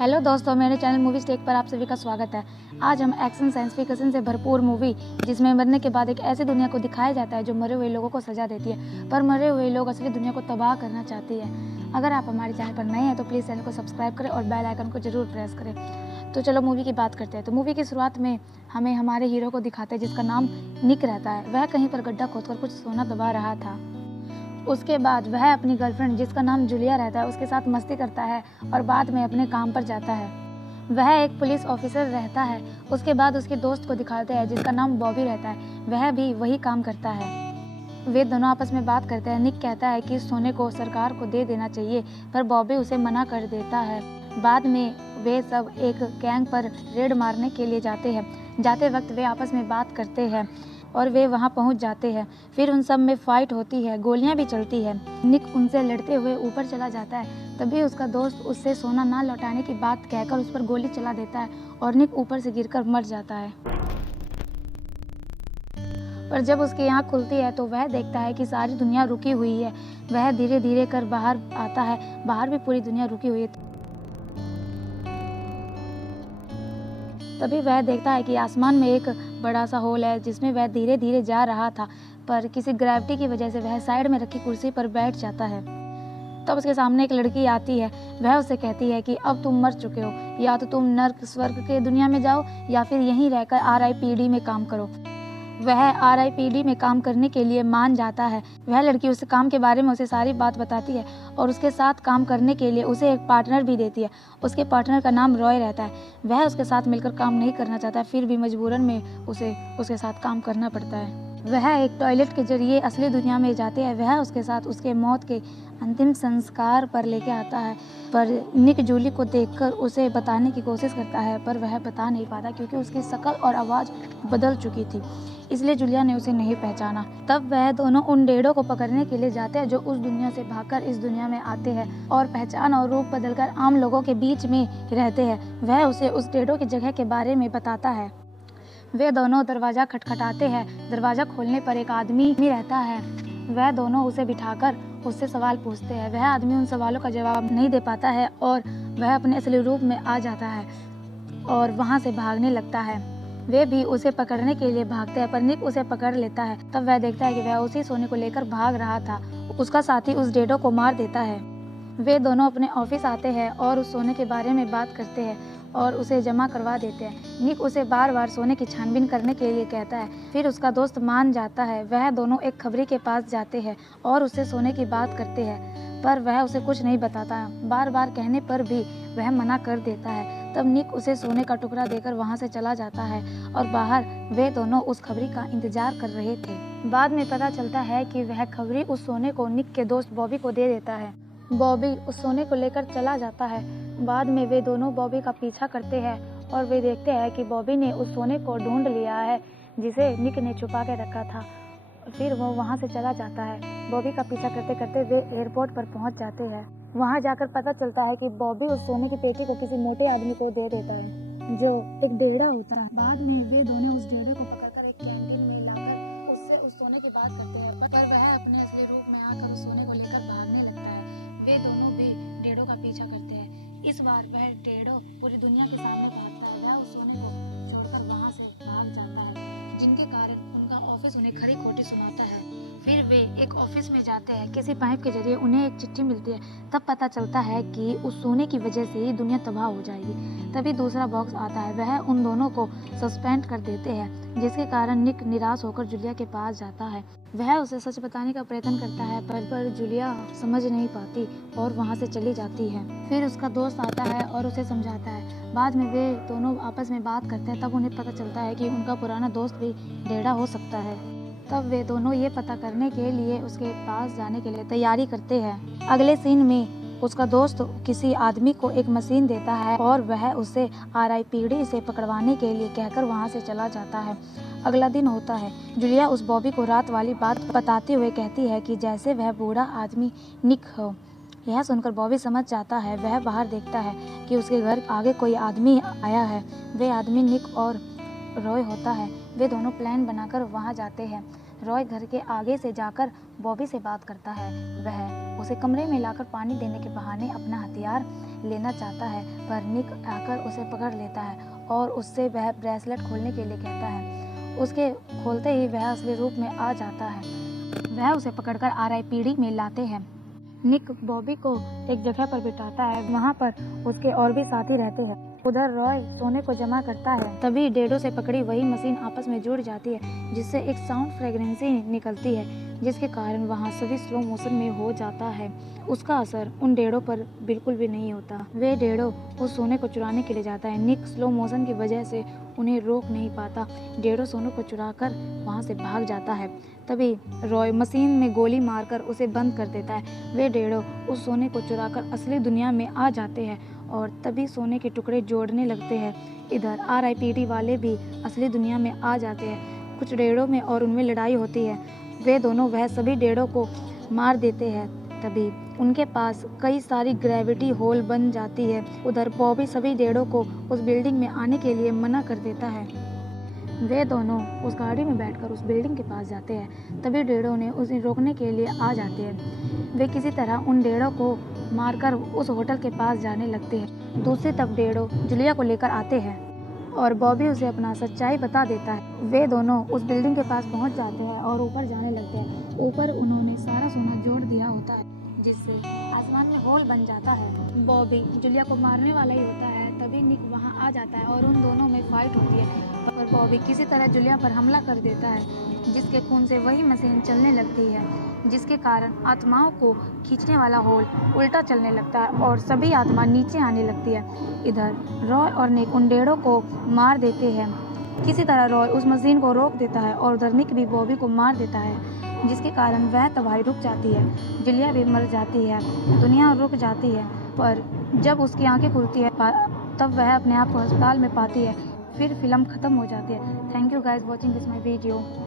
Hello दोस्तों, मेरे channel movie stake पर आप सभी का स्वागत है। आज हम एक्शन साइंस फिक्शन से भरपूर मूवी जिसमें मरने के बाद एक ऐसी दुनिया को दिखाया जाता है जो मरे हुए लोगों को सजा देती है, पर मरे हुए लोग असली दुनिया को तबाह करना चाहती है। अगर आप हमारे चैनल पर नए हैं तो प्लीज़ चैनल को सब्सक्राइब करें और बेल आइकन को जरूर प्रेस करें। तो चलो मूवी की बात करते हैं। तो मूवी की शुरुआत में हमें हमारे हीरो को दिखाते हैं जिसका नाम निक रहता है। वह कहीं पर गड्ढा खोदकर कुछ सोना दबा रहा था। उसके बाद वह अपनी गर्लफ्रेंड जिसका नाम जूलिया रहता है उसके साथ मस्ती करता है और बाद में अपने काम पर जाता है। वह एक पुलिस ऑफिसर रहता है। उसके बाद उसके दोस्त को दिखाते हैं जिसका नाम बॉबी रहता है। वह भी वही काम करता है। वे दोनों आपस में बात करते हैं। निक कहता है कि सोने को सरकार को दे देना चाहिए, पर बॉबी उसे मना कर देता है। बाद में वे सब एक गैंग पर रेड मारने के लिए जाते हैं। जाते वक्त वे आपस में बात करते हैं और वे वहां पहुंच जाते हैं। फिर उन सब में फाइट होती है, गोलियां भी चलती है। निक उनसे लड़ते हुए ऊपर चला जाता है। तभी उसका दोस्त उससे सोना ना लौटाने की बात कहकर उस पर गोली चला देता है और निक ऊपर से गिरकर मर जाता है। पर जब उसकी आंख खुलती है तो वह देखता है कि सारी दुनिया रुकी हुई है। वह धीरे धीरे कर बाहर आता है। बाहर भी पूरी दुनिया रुकी हुई है। तभी वह देखता है कि आसमान में एक बड़ा सा होल है जिसमें वह धीरे धीरे जा रहा था, पर किसी ग्रेविटी की वजह से वह साइड में रखी कुर्सी पर बैठ जाता है। तब उसके सामने एक लड़की आती है। वह उसे कहती है कि अब तुम मर चुके हो, या तो तुम नर्क स्वर्ग के दुनिया में जाओ या फिर यहीं रहकर RIPD में काम करो। वह RIPD में काम करने के लिए मान जाता है। वह लड़की उस काम के बारे में उसे सारी बात बताती है और उसके साथ काम करने के लिए उसे एक पार्टनर भी देती है। उसके पार्टनर का नाम रॉय रहता है। वह उसके साथ मिलकर काम नहीं करना चाहता, फिर भी मजबूरन में उसे उसके साथ काम करना पड़ता है। वह एक टॉयलेट के जरिए असली दुनिया में जाते हैं। वह उसके साथ उसके मौत के अंतिम संस्कार पर लेके आता है, पर निक जूली को देखकर उसे बताने की कोशिश करता है, पर वह बता नहीं पाता क्योंकि उसकी शक्ल और आवाज़ बदल चुकी थी, इसलिए जूलिया ने उसे नहीं पहचाना। तब वह दोनों उन डेढ़ों को पकड़ने के लिए जाते हैं जो उस दुनिया से भागकर इस दुनिया में आते हैं और पहचान और रूप बदलकर आम लोगों के बीच में रहते हैं। वह उसे उस डेढ़ों की जगह के बारे में बताता है। वे दोनों दरवाज़ा खटखटाते हैं। दरवाज़ा खोलने पर एक आदमी रहता है। वह दोनों उसे बिठाकर उससे सवाल पूछते हैं। वह आदमी उन सवालों का जवाब नहीं दे पाता है और वह अपने असली रूप में आ जाता है और वहाँ से भागने लगता है। वे भी उसे पकड़ने के लिए भागते हैं, पर निक उसे पकड़ लेता है। तब वह देखता है कि वह उसी सोने को लेकर भाग रहा था। उसका साथी उस डेढ़ों को मार देता है। वे दोनों अपने ऑफिस आते हैं और उस सोने के बारे में बात करते हैं और उसे जमा करवा देते हैं। निक उसे बार बार सोने की छानबीन करने के लिए कहता है। फिर उसका दोस्त मान जाता है। वह दोनों एक खबरी के पास जाते हैं और उससे सोने की बात करते हैं, पर वह उसे कुछ नहीं बताता। बार बार कहने पर भी वह मना कर देता है। तब निक उसे सोने का टुकड़ा देकर वहाँ से चला जाता है और बाहर वे दोनों उस खबरी का इंतजार कर रहे थे। बाद में पता चलता है कि वह खबरी उस सोने को निक के दोस्त बॉबी को दे देता है। बॉबी उस सोने को लेकर चला जाता है। बाद में वे दोनों बॉबी का पीछा करते हैं और वे देखते हैं कि बॉबी ने उस सोने को ढूंढ लिया है जिसे निक ने छुपा के रखा था। फिर वो वहाँ से चला जाता है। बॉबी का पीछा करते करते वे एयरपोर्ट पर पहुँच जाते हैं। वहाँ जाकर पता चलता है कि बॉबी उस सोने की पेटी को किसी मोटे आदमी को दे देता है जो एक डेढ़ा होता है। बाद में वे दोनों उस डेढ़े को पकड़कर एक कैंटीन में लाकर उससे उस सोने की बात करते हैं, पर वह अपने असली रूप में आकर उस सोने को लेकर भागने लगता है। वे दोनों भी डेढ़ों का पीछा करते हैं। इस बार वह डेढ़ो पूरी दुनिया के सामने भागता है। वह उस सोने को छोड़कर वहाँ से भाग जाता है, जिनके कारण उनका ऑफिस उन्हें खरी खोटी सुनाता है। फिर वे एक ऑफिस में जाते हैं। किसी पाइप के जरिए उन्हें एक चिट्ठी मिलती है। तब पता चलता है कि उस सोने की वजह से ही दुनिया तबाह हो जाएगी। तभी दूसरा बॉक्स आता है। वह उन दोनों को सस्पेंड कर देते हैं, जिसके कारण निक निराश होकर जूलिया के पास जाता है। वह उसे सच बताने का प्रयत्न करता है, पर जूलिया समझ नहीं पाती और वहाँ से चली जाती है। फिर उसका दोस्त आता है और उसे समझाता है। बाद में वे दोनों आपस में बात करते हैं। तब उन्हें पता चलता है कि उनका पुराना दोस्त भी डेढ़ा हो सकता है। तब वे दोनों ये पता करने के लिए उसके पास जाने के लिए तैयारी करते हैं। अगले सीन में उसका दोस्त किसी आदमी को एक मशीन देता है और वह उसे RIPD से पकड़वाने के लिए कहकर वहाँ से चला जाता है। अगला दिन होता है। जूलिया उस बॉबी को रात वाली बात बताते हुए कहती है कि जैसे वह बूढ़ा आदमी निक हो। यह सुनकर बॉबी समझ जाता है। वह बाहर देखता है कि उसके घर आगे कोई आदमी आया है। वे आदमी निक और रॉय होता है। वे दोनों प्लान बनाकर वहाँ जाते हैं। रॉय घर के आगे से जाकर बॉबी से बात करता है। वह उसे कमरे में लाकर पानी देने के बहाने अपना हथियार लेना चाहता है, पर निक आकर उसे पकड़ लेता है और उससे वह ब्रेसलेट खोलने के लिए कहता है। उसके खोलते ही वह असली रूप में आ जाता है। वह उसे पकड़कर RIPD में लाते हैं। निक बॉबी को एक जगह पर बिठाता है, वहाँ पर उसके और भी साथी रहते हैं। उधर रॉय सोने को जमा करता है। तभी डेडो से पकड़ी वही मशीन आपस में जुड़ जाती है, जिससे एक साउंड फ्रेग्रेंसी निकलती है, जिसके कारण वहाँ सभी स्लो मोशन में हो जाता है। उसका असर उन डेडो पर बिल्कुल भी नहीं होता। वे डेडो उस सोने को चुराने के लिए जाता है। निक स्लो मोशन की वजह से उन्हें रोक नहीं पाता। डेडो सोने को चुराकर वहाँ से भाग जाता है। तभी रॉय मशीन में गोली मारकर उसे बंद कर देता है। वे डेडो उस सोने को चुराकर असली दुनिया में आ जाते हैं और तभी सोने के टुकड़े जोड़ने लगते हैं। इधर RIPD वाले भी असली दुनिया में आ जाते हैं। कुछ डेडो में और उनमें लड़ाई होती है। वे दोनों वह सभी डेडो को मार देते हैं। तभी उनके पास कई सारी ग्रेविटी होल बन जाती है। उधर बॉबी सभी डेडो को उस बिल्डिंग में आने के लिए मना कर देता है। वे दोनों उस गाड़ी में बैठकर उस बिल्डिंग के पास जाते हैं। तभी डेडो ने उसे रोकने के लिए आ जाते हैं। वे किसी तरह उन डेडो को मारकर उस होटल के पास जाने लगते हैं। दूसरी तरफ डेडो जूलिया को लेकर आते हैं और बॉबी उसे अपना सच्चाई बता देता है। वे दोनों उस बिल्डिंग के पास पहुंच जाते हैं और ऊपर जाने लगते हैं। ऊपर उन्होंने सारा सोना जोड़ दिया होता है, जिससे आसमान में होल बन जाता है। बॉबी जूलिया को मारने वाला ही होता है। तभी निक वहां आ जाता है और उन दोनों में फाइट होती है, पर बॉबी किसी तरह जूलिया पर हमला कर देता है, जिसके खून से वही मशीन चलने लगती है, जिसके कारण आत्माओं को खींचने वाला होल उल्टा चलने लगता है और सभी आत्मा नीचे आने लगती है। इधर रॉय और निक उन डेडो को मार देते हैं। किसी तरह रॉय उस मशीन को रोक देता है और उधर निक भी बॉबी को मार देता है, जिसके कारण वह तबाही रुक जाती है। जूलिया भी मर जाती है। दुनिया रुक जाती है, पर जब उसकी आंखें खुलती है तब वह अपने आप को अस्पताल में पाती है। फिर फिल्म खत्म हो जाती है। Thank you guys watching this my video.